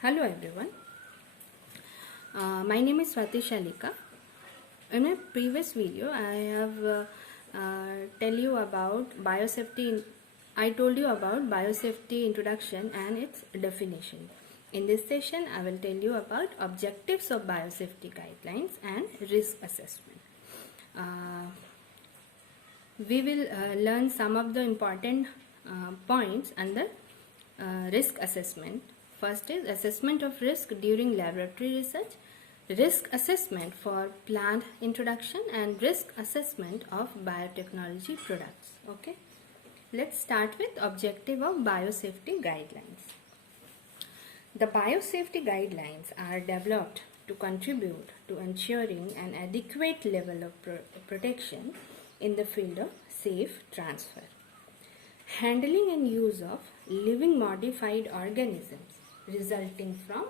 Hello everyone, my name is Swati Shalika. In my previous video, I have tell you about biosafety. I told you about biosafety introduction and its definition. In this session, I will tell you about objectives of biosafety guidelines and risk assessment. We will learn some of the important points under risk assessment. First is assessment of risk during laboratory research, risk assessment for plant introduction, and risk assessment of biotechnology products. Okay, let's start with objective of biosafety guidelines. The biosafety guidelines are developed to contribute to ensuring an adequate level of protection in the field of safe transfer, handling and use of living modified organisms resulting from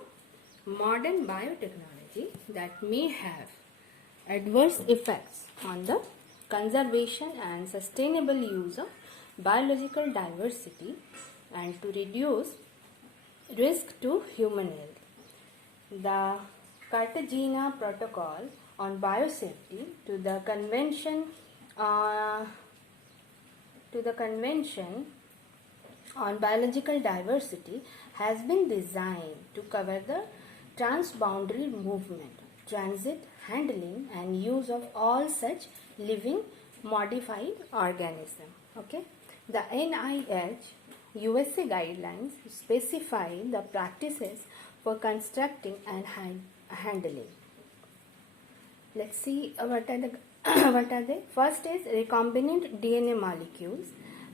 modern biotechnology that may have adverse effects on the conservation and sustainable use of biological diversity and to reduce risk to human health. The Cartagena Protocol on Biosafety to the Convention on Biological Diversity has been designed to cover the transboundary movement, transit, handling and use of all such living modified organisms. Okay? The NIH USA guidelines specify the practices for constructing and handling. Let's see what are they. First is recombinant DNA molecules,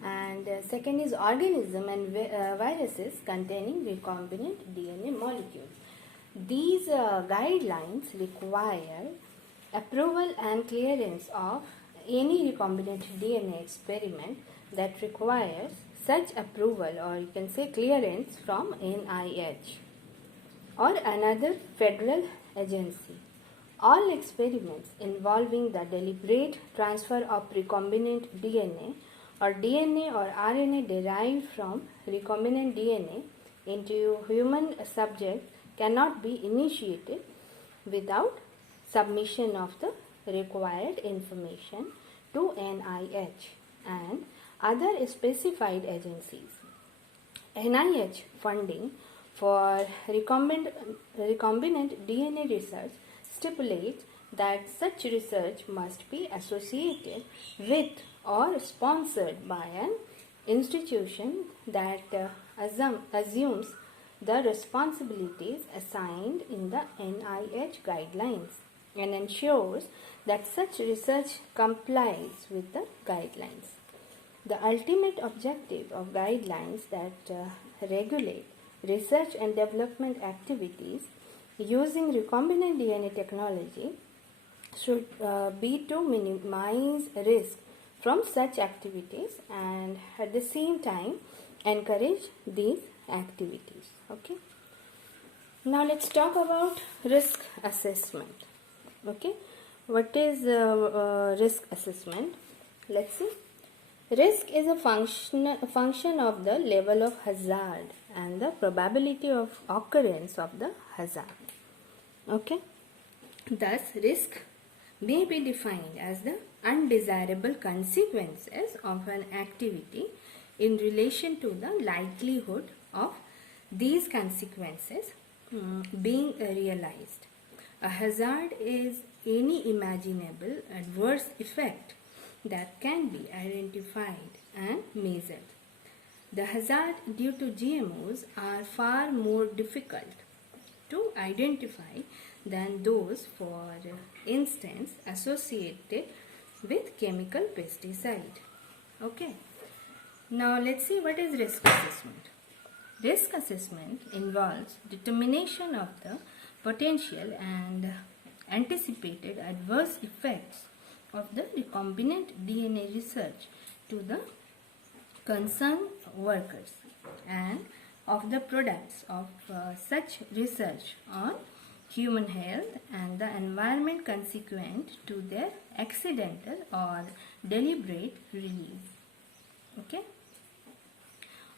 and second is organism and viruses containing recombinant DNA molecules. These guidelines require approval and clearance of any recombinant DNA experiment that requires such approval, or you can say clearance, from NIH or another federal agency. All experiments involving the deliberate transfer of recombinant DNA or DNA or RNA derived from recombinant DNA into human subjects cannot be initiated without submission of the required information to NIH and other specified agencies. NIH funding for recombinant DNA research stipulates that such research must be associated with or sponsored by an institution that assumes the responsibilities assigned in the NIH guidelines and ensures that such research complies with the guidelines. The ultimate objective of guidelines that regulate research and development activities using recombinant DNA technology should be to minimize risk from such activities and at the same time encourage these activities. Okay. Now let's talk about risk assessment. Okay. What is risk assessment? Let's see. Risk is a function of the level of hazard and the probability of occurrence of the hazard. Okay. Thus, risk may be defined as the undesirable consequences of an activity in relation to the likelihood of these consequences being realized. A hazard is any imaginable adverse effect that can be identified and measured. The hazard due to GMOs are far more difficult to identify than those, for instance, associated with chemical pesticide. Okay. Now let's see what is risk assessment. Risk assessment involves determination of the potential and anticipated adverse effects of the recombinant DNA research to the concerned workers and of the products of such research on human health and the environment consequent to their accidental or deliberate release. Okay.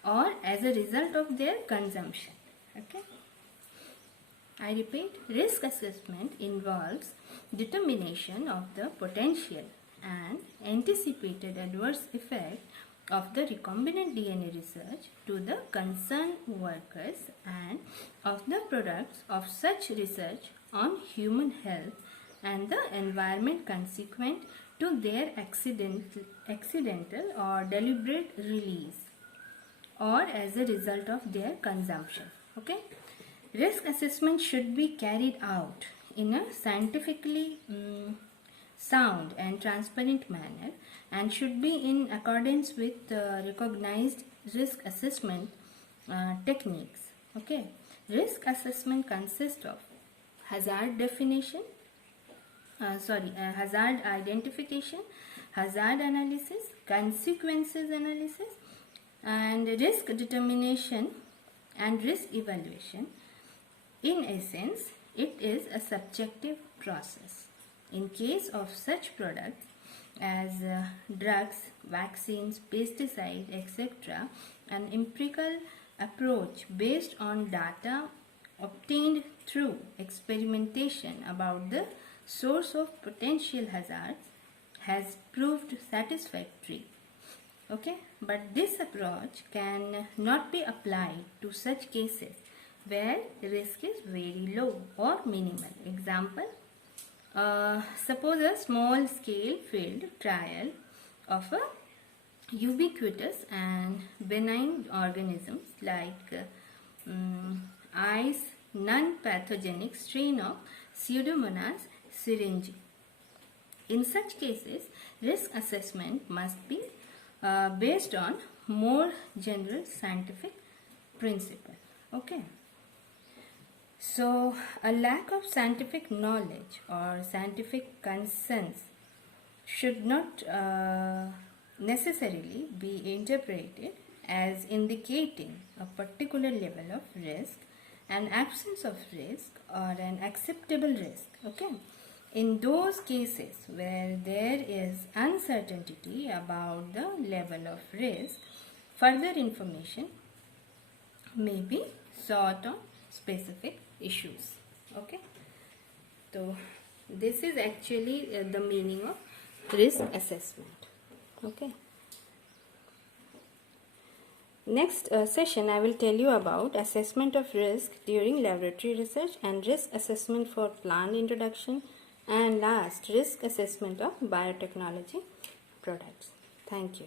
Or as a result of their consumption. Okay. I repeat, risk assessment involves determination of the potential and anticipated adverse effect of the recombinant DNA research to the concerned workers and of the products of such research on human health and the environment consequent to their accidental or deliberate release or as a result of their consumption. Okay? Risk assessment should be carried out in a scientifically sound and transparent manner and should be in accordance with recognized risk assessment techniques. Okay? Risk assessment consists of hazard definition, hazard identification, hazard analysis, consequences analysis, and risk determination and risk evaluation. In essence, it is a subjective process. In case of such products as drugs, vaccines, pesticides, etc., an empirical approach based on data obtained through experimentation about the source of potential hazards has proved satisfactory. Okay, but this approach can not be applied to such cases where risk is very low or minimal. Example, suppose a small scale field trial of a ubiquitous and benign organisms like ICE non-pathogenic strain of Pseudomonas syringae. In such cases, risk assessment must be based on more general scientific principle. Okay. So, a lack of scientific knowledge or scientific consensus should not necessarily be interpreted as indicating a particular level of risk, an absence of risk, or an acceptable risk. Okay. In those cases where there is uncertainty about the level of risk, further information may be sought on specific issues. Okay. So, this is actually the meaning of risk assessment. Okay. Next session I will tell you about assessment of risk during laboratory research and risk assessment for plant introduction, and last, risk assessment of biotechnology products. Thank you.